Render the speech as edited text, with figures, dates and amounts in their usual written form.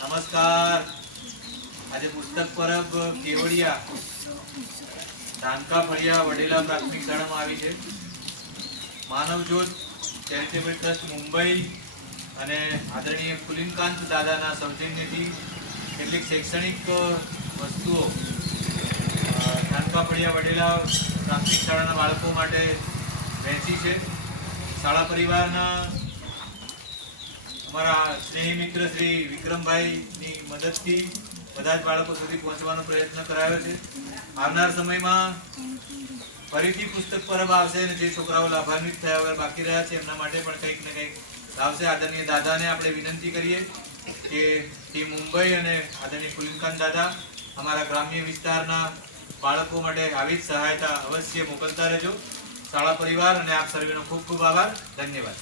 નમસ્કાર. આજે પુસ્તક પરબ કેવડિયા ધાનકા ફળિયા વડેલા પ્રાથમિક શાળામાં આવી છે. માનવજ્યોત ચેરિટેબલ ટ્રસ્ટ મુંબઈ અને આદરણીય કુલિનકાંત દાદાના સૌજન્યથી કેટલીક શૈક્ષણિક વસ્તુઓ ધાનકા ફળિયા વડેલા પ્રાથમિક શાળાના બાળકો માટે વહેંચી છે. શાળા પરિવારના અમારા સ્નેહી મિત્ર શ્રી વિક્રમભાઈની મદદથી બધા જ બાળકો સુધી પહોંચવાનો પ્રયત્ન કરાયો છે. આવનાર સમયમાં ફરીથી પુસ્તક પરબ આવશે અને જે છોકરાઓ લાભાન્વિત થયા વગર બાકી રહ્યા છે એમના માટે પણ કંઈક ને કંઈક આવશે. આદરણીય દાદાને આપણે વિનંતી કરીએ કે ટીમ મુંબઈ અને આદરણીય કુલિનકાંત દાદા અમારા ગ્રામ્ય વિસ્તારના બાળકો માટે આવી જ સહાયતા અવશ્ય મોકલતા રહેજો. શાળા પરિવાર અને આપ સર્વેનો ખૂબ ખૂબ આભાર. ધન્યવાદ.